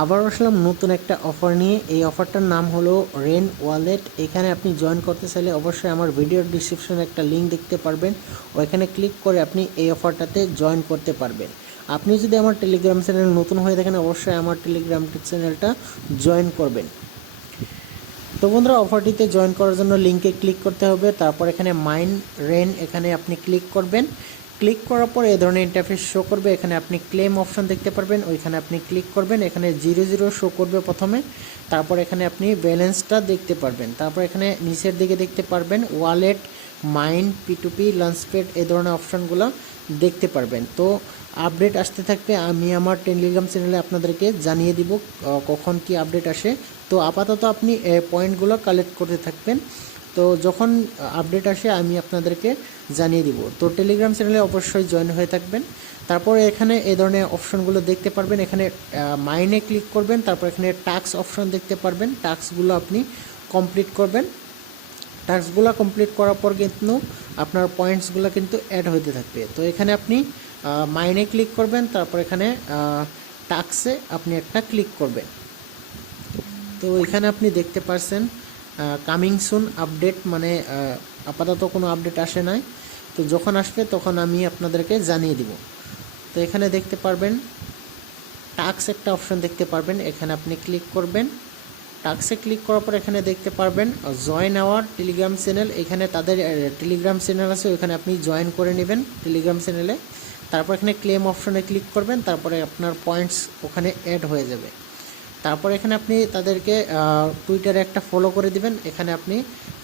আবার আসলাম নতুন একটা অফার নিয়ে। এই অফারটার নাম হলো রেন ওয়ালেট। এখানে আপনি জয়েন করতে চাইলে অবশ্যই আমার ভিডিওর ডিসক্রিপশনে একটা লিঙ্ক দেখতে পারবেন, ওইখানে ক্লিক করে আপনি এই অফারটাতে জয়েন করতে পারবেন। আপনি যদি আমার টেলিগ্রাম চ্যানেল নতুন হয়ে থাকেন অবশ্যই আমার টেলিগ্রাম চ্যানেলটা জয়েন করবেন। তো বন্ধুরা, অফারটিতে জয়েন করার জন্য লিঙ্কে ক্লিক করতে হবে, তারপর এখানে মাইন রেন এখানে আপনি ক্লিক করবেন। ক্লিক করার পর এই ধরনের ইন্টারফেস শো করবে। এখানে আপনি ক্লেম অপশন দেখতে পারবেন, ওইখানে আপনি ক্লিক করবেন। এখানে 00 শো করবে প্রথমে, তারপর এখানে আপনি ব্যালেন্সটা দেখতে পারবেন। তারপর এখানে নিচের দিকে দেখতে পারবেন ওয়ালেট, মাইন, P2P, লঞ্চপ্যাড এই ধরনের অপশনগুলো দেখতে পারবেন। তো আপডেট আসতে থাকবে, আমি আমার টেলিগ্রাম চ্যানেলে আপনাদেরকে জানিয়ে দিব কখন কি আপডেট আসে। তো আপাতত আপনি পয়েন্টগুলো কালেক্ট করতে থাকবেন, তো যখন আপডেট আসে আমি আপনাদেরকে জানিয়ে দিব। তো টেলিগ্রাম চ্যানেলে অবশ্যই জয়েন হয়ে থাকবেন। তারপর এখানে এই ধরনের অপশনগুলো দেখতে পারবেন, এখানে মাইনে ক্লিক করবেন, তারপর এখানে টাস্ক অপশন দেখতে পারবেন, টাস্কগুলো আপনি কমপ্লিট করবেন। টাস্কগুলো কমপ্লিট করার পর কিন্তু আপনার পয়েন্টসগুলো কিন্তু অ্যাড হতে থাকবে। তো এখানে আপনি মাইনে ক্লিক করবেন, তারপর এখানে টাস্কে আপনি একটা ক্লিক করবেন। তো এখানে আপনি দেখতে পাচ্ছেন কামিং সুন আপডেট, মানে আপাতত কোনো আপডেট আসে নাই, তো যখন আসবে তখন আমি আপনাদেরকে জানিয়ে দিব। তো এখানে দেখতে পারবেন টাস্ক একটা অপশন দেখতে পারবেন, এখানে আপনি ক্লিক করবেন। টাস্কে ক্লিক করার পর এখানে দেখতে পারবেন জয়েন আওয়ার টেলিগ্রাম চ্যানেল, এখানে তাদের টেলিগ্রাম চ্যানেল আছে, ওইখানে আপনি জয়েন করে নেবেন টেলিগ্রাম চ্যানেলে। তারপর এখানে ক্লেম অপশনে ক্লিক করবেন, তারপরে আপনার পয়েন্টস ওখানে অ্যাড হয়ে যাবে। তারপর এখানে আপনি তাদেরকে টুইটারে একটা ফলো করে দিবেন, এখানে আপনি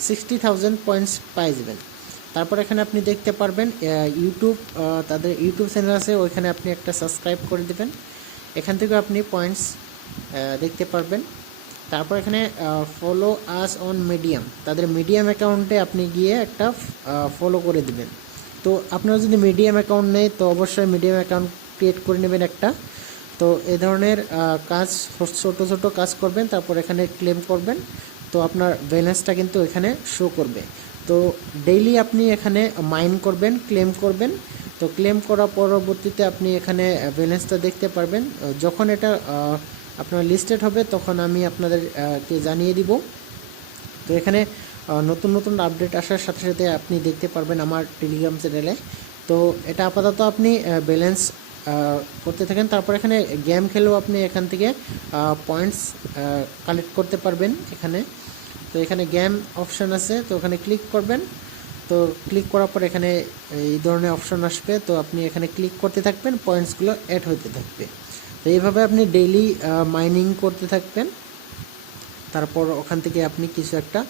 60,000 পয়েন্টস পাই যাবেন। তারপর এখানে আপনি দেখতে পারবেন ইউটিউব, তাদের ইউটিউব চ্যানেল আছে, ওইখানে আপনি একটা সাবস্ক্রাইব করে দিবেন, এখান থেকে আপনি পয়েন্টস দেখতে পারবেন। তারপর এখানে ফলো আস অন মিডিয়াম, তাদের মিডিয়াম অ্যাকাউন্টে আপনি গিয়ে একটা ফলো করে দিবেন। তো আপনারা যদি মিডিয়াম অ্যাকাউন্ট নেই তো অবশ্যই মিডিয়াম অ্যাকাউন্ট ক্রিয়েট করে নেবেন একটা। তো এই ধরনের কাজ ছোট ছোট কাজ করবেন, তারপর এখানে ক্লেম করবেন, তো আপনার ব্যালেন্সটা কিন্তু এখানে শো করবে। তো ডেইলি আপনি এখানে মাইন করবেন, ক্লেম করবেন। তো ক্লেম করার পরবর্তীতে আপনি এখানে ব্যালেন্সটা দেখতে পারবেন। যখন এটা আপনার লিস্টেড হবে তখন আমি আপনাদেরকে জানিয়ে দিব। তো এখানে নতুন নতুন আপডেট আসার সাথে সাথে আপনি দেখতে পারবেন আমার টেলিগ্রাম চ্যানেলে। তো এটা আপাতত আপনি ব্যালেন্স করতে থাকেন। তারপর এখানে গেম খেলেও আপনি এখান থেকে পয়েন্টস কালেক্ট করতে পারবেন এখানে। তো এখানে গেম অপশান আছে, তো ওখানে ক্লিক করবেন। তো ক্লিক করার পর এখানে এই ধরনের অপশন আসবে, তো আপনি এখানে ক্লিক করতে থাকবেন, পয়েন্টসগুলো অ্যাড হতে থাকবে। তো এইভাবে আপনি ডেইলি মাইনিং করতে থাকবেন, তারপর ওখান থেকে আপনি কিছু একটা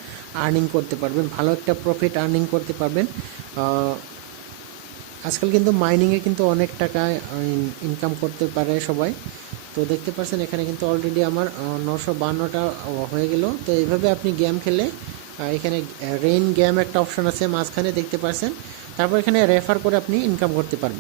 আর্নিং করতে পারবেন, ভালো একটা প্রফিট আর্নিং করতে পারবেন। আজকাল কিন্তু মাইনিংয়ে কিন্তু অনেক টাকা ইনকাম করতে পারে সবাই। তো দেখতে পাচ্ছেন এখানে কিন্তু অলরেডি আমার 952টা হয়ে গেল। তো এইভাবে আপনি গেম খেলে এখানে রেইন গেম একটা অপশন আছে মাঝখানে দেখতে পাচ্ছেন, তারপর এখানে রেফার করে আপনি ইনকাম করতে পারবেন।